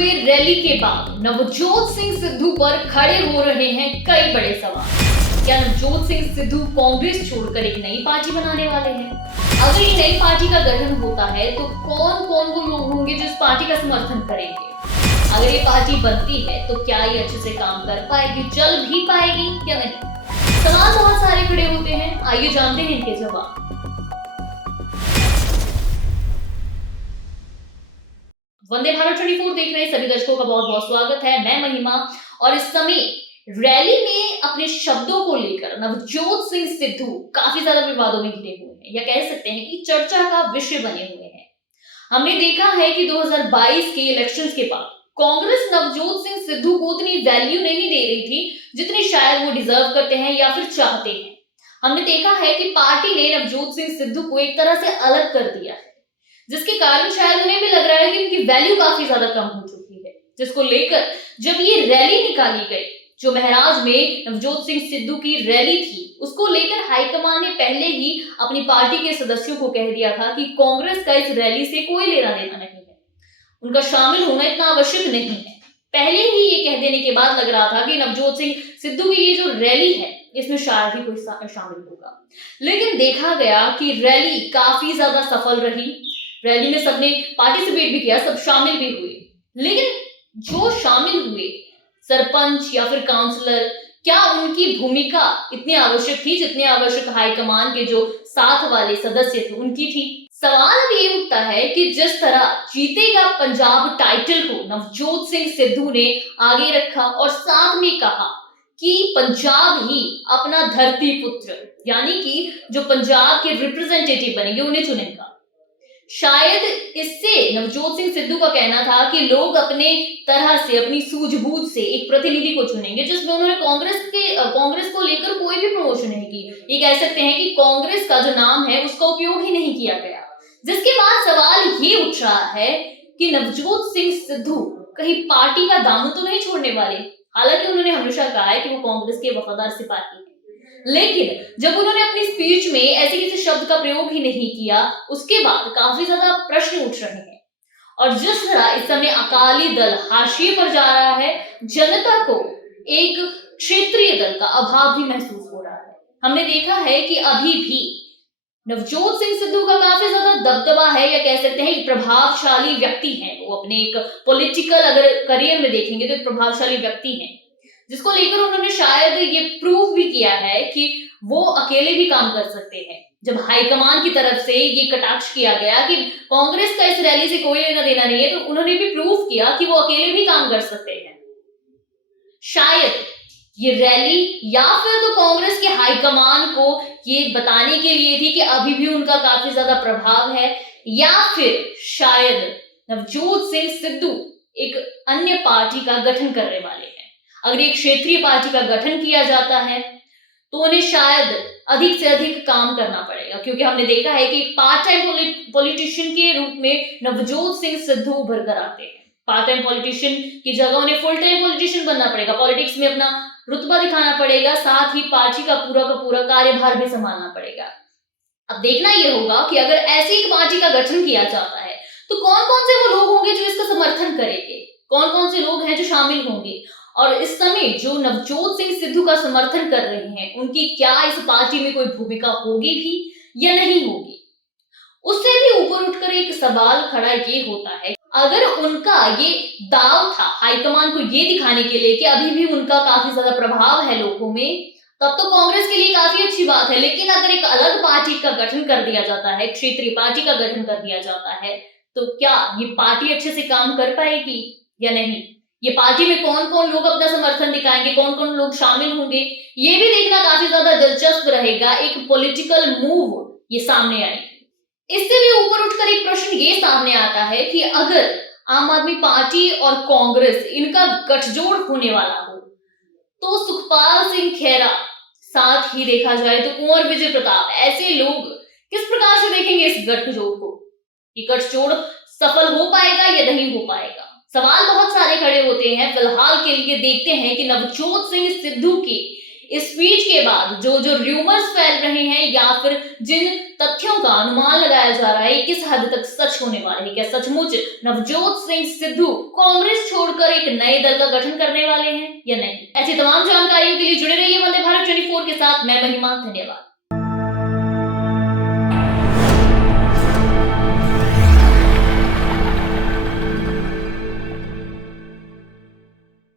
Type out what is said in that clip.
में रैली के बाद नवजोत सिंह सिद्धू पर खड़े हो रहे हैं कई बड़े सवाल। क्या नवजोत सिंह सिद्धू कांग्रेस छोड़कर एक नई पार्टी बनाने वाले हैं? अगर ये नई पार्टी का गठन होता है तो कौन कौन वो लोग होंगे जो इस पार्टी का समर्थन करेंगे? अगर ये पार्टी बनती है तो क्या ये अच्छे से काम कर पाएगी, चल भी पाएगी या नहीं? सवाल बहुत सारे खड़े होते हैं, आइए जानते हैं इनके जवाब। वंदे भारत 24 देख रहे सभी दर्शकों का बहुत बहुत स्वागत है। मैं महिमा और इस समय रैली में अपने शब्दों को लेकर नवजोत सिंह सिद्धू काफी ज्यादा विवादों में घिरे हुए हैं, या कह सकते हैं कि चर्चा का विषय बने हुए हैं। हमने देखा है कि 2022 के इलेक्शंस के बाद कांग्रेस नवजोत सिंह सिद्धू को उतनी वैल्यू नहीं दे रही थी जितनी शायद वो डिजर्व करते हैं या फिर चाहते हैं। हमने देखा है कि पार्टी ने नवजोत सिंह सिद्धू को एक तरह से अलग कर दिया है, जिसके कारण शायद उन्हें भी लग रहा है कि उनकी वैल्यू काफी ज्यादा कम हो चुकी है। जिसको लेकर जब ये रैली निकाली गई, जो महराज में नवजोत सिंह सिद्धू की रैली थी, उसको लेकर हाईकमान ने पहले ही अपनी पार्टी के सदस्यों को कह दिया था कि कांग्रेस का इस रैली से कोई लेना देना नहीं है, उनका शामिल होना इतना आवश्यक नहीं है। पहले ही ये कह देने के बाद लग रहा था कि नवजोत सिंह सिद्धू की ये जो रैली है इसमें शायद ही कोई शामिल होगा, लेकिन देखा गया कि रैली काफी ज्यादा सफल रही। रैली में सबने पार्टिसिपेट भी किया, सब शामिल भी हुए, लेकिन जो शामिल हुए सरपंच या फिर काउंसलर, क्या उनकी भूमिका इतनी आवश्यक थी जितनी आवश्यक हाईकमान के जो साथ वाले सदस्य थे उनकी थी? सवाल अब ये उठता है कि जिस तरह जीतेगा पंजाब टाइटल को नवजोत सिंह सिद्धू ने आगे रखा और साथ में कहा कि पंजाब ही अपना धरती पुत्र, यानी कि जो पंजाब के रिप्रेजेंटेटिव बनेंगे उन्हें चुनेगा। शायद इससे नवजोत सिंह सिद्धू का कहना था कि लोग अपने तरह से, अपनी सूझबूझ से एक प्रतिनिधि को चुनेंगे, जिसमें उन्होंने कांग्रेस को लेकर कोई भी प्रमोशन नहीं की। ये कह सकते हैं कि कांग्रेस का जो नाम है उसका उपयोग ही नहीं किया गया। जिसके बाद सवाल ये उठ रहा है कि नवजोत सिंह सिद्धू कहीं पार्टी का दामन तो नहीं छोड़ने वाले। हालांकि उन्होंने हमेशा कहा है कि वो कांग्रेस के वफादार सिपाही हैं, लेकिन जब उन्होंने अपनी स्पीच में ऐसे किसी शब्द का प्रयोग ही नहीं किया, उसके बाद काफी ज्यादा प्रश्न उठ रहे हैं। और जिस तरह इस समय अकाली दल हाशिए पर जा रहा है, जनता को एक क्षेत्रीय दल का अभाव भी महसूस हो रहा है। हमने देखा है कि अभी भी नवजोत सिंह सिद्धू का काफी ज्यादा दबदबा है, या कह सकते हैं प्रभावशाली व्यक्ति हैं वो। अपने एक पॉलिटिकल अगर करियर में देखेंगे तो एक प्रभावशाली व्यक्ति हैं, जिसको लेकर उन्होंने शायद ये प्रूव भी किया है कि वो अकेले भी काम कर सकते हैं। जब हाईकमान की तरफ से ये कटाक्ष किया गया कि कांग्रेस का इस रैली से कोई लेना देना नहीं है, तो उन्होंने भी प्रूव किया कि वो अकेले भी काम कर सकते हैं। शायद ये रैली या फिर तो कांग्रेस के हाईकमान को ये बताने के लिए थी कि अभी भी उनका काफी ज्यादा प्रभाव है, या फिर शायद नवजोत सिंह सिद्धू एक अन्य पार्टी का गठन करने वाले हैं। अगर एक क्षेत्रीय पार्टी का गठन किया जाता है तो उन्हें शायद अधिक से अधिक काम करना पड़ेगा, क्योंकि हमने देखा है कि पार्ट टाइम पॉलिटिशियन के रूप में नवजोत सिंह सिद्धू उभर कर आते हैं। पार्ट टाइम पॉलिटिशियन की जगह उन्हें फुल टाइम पॉलिटिशियन बनना पड़ेगा, पॉलिटिक्स में अपना रुतबा दिखाना पड़ेगा, साथ ही पार्टी का पूरा कार्यभार भी संभालना पड़ेगा। अब देखना यह होगा कि अगर ऐसी एक पार्टी का गठन किया जाता है तो कौन कौन से वो लोग होंगे जो इसका समर्थन करेंगे, कौन कौन से लोग हैं जो शामिल होंगे, और इस समय जो नवजोत सिंह सिद्धू का समर्थन कर रहे हैं उनकी क्या इस पार्टी में कोई भूमिका होगी भी या नहीं होगी। उससे भी ऊपर उठकर एक सवाल खड़ा ये होता है, अगर उनका ये दाव था हाईकमान को ये दिखाने के लिए कि अभी भी उनका काफी ज्यादा प्रभाव है लोगों में, तब तो कांग्रेस के लिए काफी अच्छी बात है। लेकिन अगर एक अलग पार्टी का गठन कर दिया जाता है, क्षेत्रीय पार्टी का गठन कर दिया जाता है, तो क्या ये पार्टी अच्छे से काम कर पाएगी या नहीं? ये पार्टी में कौन कौन लोग अपना समर्थन दिखाएंगे, कौन कौन लोग शामिल होंगे, ये भी देखना काफी ज्यादा दिलचस्प रहेगा। एक पॉलिटिकल मूव ये सामने आएगी। इससे भी ऊपर उठकर एक प्रश्न ये सामने आता है कि अगर आम आदमी पार्टी और कांग्रेस इनका गठजोड़ होने वाला हो तो सुखपाल सिंह खैरा, साथ ही देखा जाए तो कुंवर विजय प्रताप, ऐसे लोग किस प्रकार से देखेंगे इस गठजोड़ को? ये गठजोड़ सफल हो पाएगा या नहीं हो पाएगा? सवाल बहुत सारे खड़े होते हैं। फिलहाल के लिए देखते हैं कि नवजोत सिंह सिद्धू के इस स्पीच के बाद जो जो र्यूमर्स फैल रहे हैं या फिर जिन तथ्यों का अनुमान लगाया जा रहा है किस हद तक सच होने वाले हैं, क्या सचमुच नवजोत सिंह सिद्धू कांग्रेस छोड़कर एक नए दल का गठन करने वाले हैं या नहीं? ऐसी तमाम जानकारियों के लिए जुड़े रहिए वंदे भारत 24 के साथ। मैं महिमा, धन्यवाद।